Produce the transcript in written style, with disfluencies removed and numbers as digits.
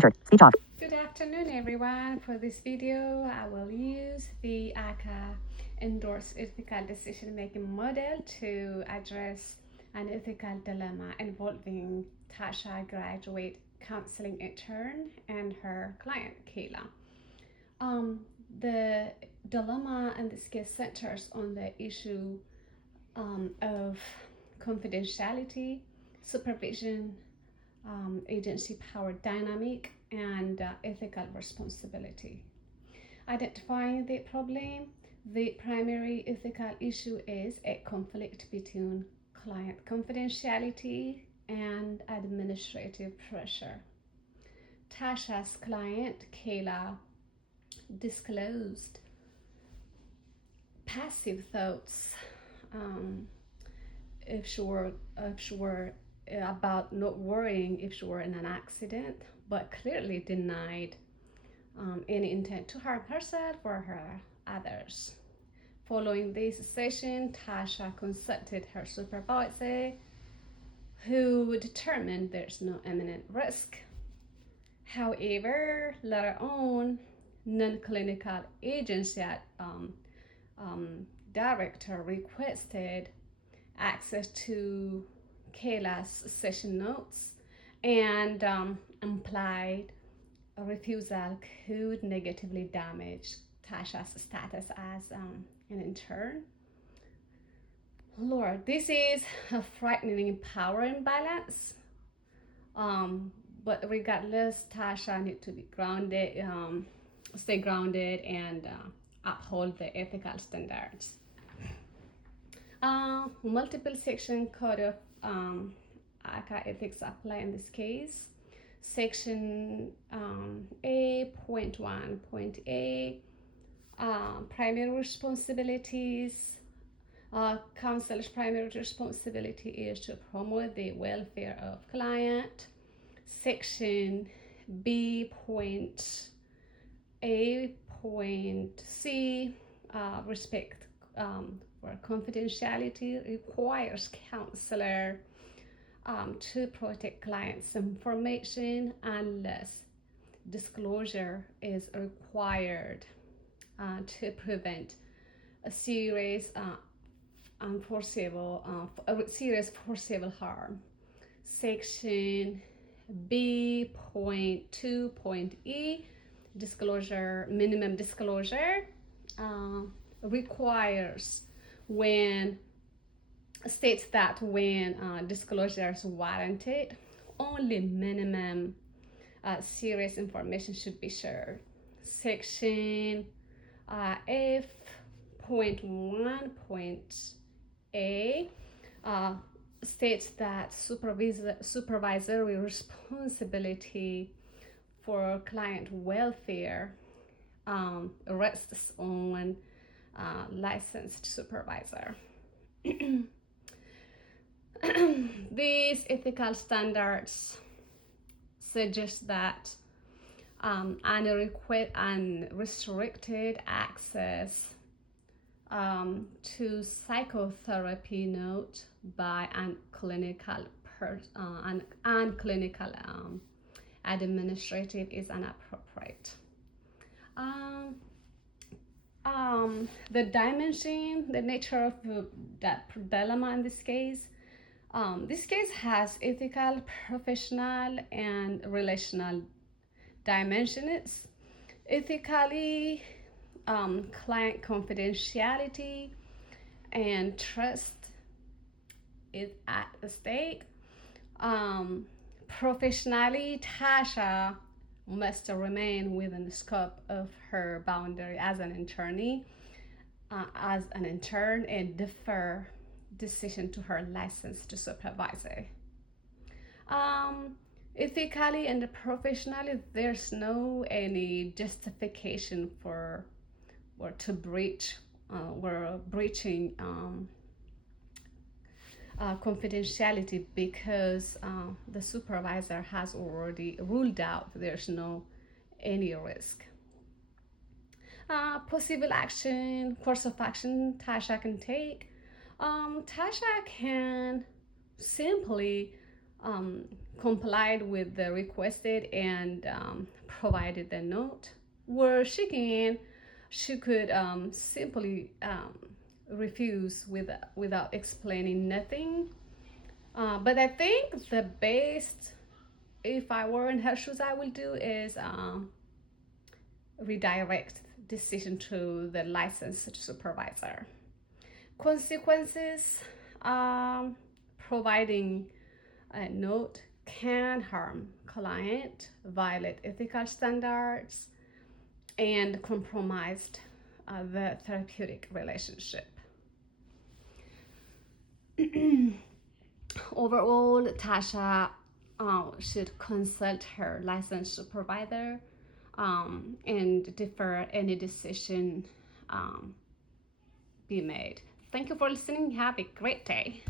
Speech off. Good afternoon, everyone. For this video, I will use the ACA endorsed ethical decision-making model to address an ethical dilemma involving Tasha, graduate counseling intern, and her client, Kayla. The dilemma in this case centers on the issue of confidentiality, supervision, agency power dynamic, and ethical responsibility. Identifying the problem, the primary ethical issue is a conflict between client confidentiality and administrative pressure. Tasha's client, Kayla, disclosed passive thoughts if she were about not worrying if she were in an accident, but clearly denied any intent to harm herself or her others. Following this session, Tasha consulted her supervisor, who determined there's no imminent risk. However, later on, non-clinical agency director requested access to Kayla's session notes and implied a refusal could negatively damage Tasha's status as an intern. Lord, this is a frightening power imbalance. But regardless, Tasha needs to be grounded, stay grounded, and uphold the ethical standards. Multiple section code of ACA ethics apply in this case. Section A.1.A, primary responsibilities. Counselor's primary responsibility is to promote the welfare of client. Section B.A.C, respect for confidentiality requires counselor to protect clients' information unless disclosure is required to prevent a serious forcible harm. Section B.2.E, disclosure, minimum disclosure, requires states that when disclosure is warranted, only minimum serious information should be shared. Section F.1.A states that supervisory responsibility for client welfare rests on licensed supervisor. These ethical standards suggest that unrestricted access to psychotherapy note by unclinical administrative is inappropriate. The dimension, the nature of that dilemma in this case. This case has ethical, professional, and relational dimensions. Ethically, client confidentiality and trust is at stake. Professionally, Tasha must remain within the scope of her boundary as an intern and defer decision to her licensed supervisor. Ethically and professionally, there's no any justification for or to breach or breaching confidentiality because the supervisor has already ruled out there's no any risk. Possible action, course of action Tasha can take. Tasha can simply um, complied with the requested and provided the note, where she can she could simply refuse without explaining nothing. But I think the best, if I were in her shoes, I will do is redirect decision to the licensed supervisor. Consequences: providing a note can harm client, violate ethical standards, and compromised the therapeutic relationship. Overall, Tasha should consult her licensed supervisor and defer any decision um, be made. Thank you for listening. Have a great day.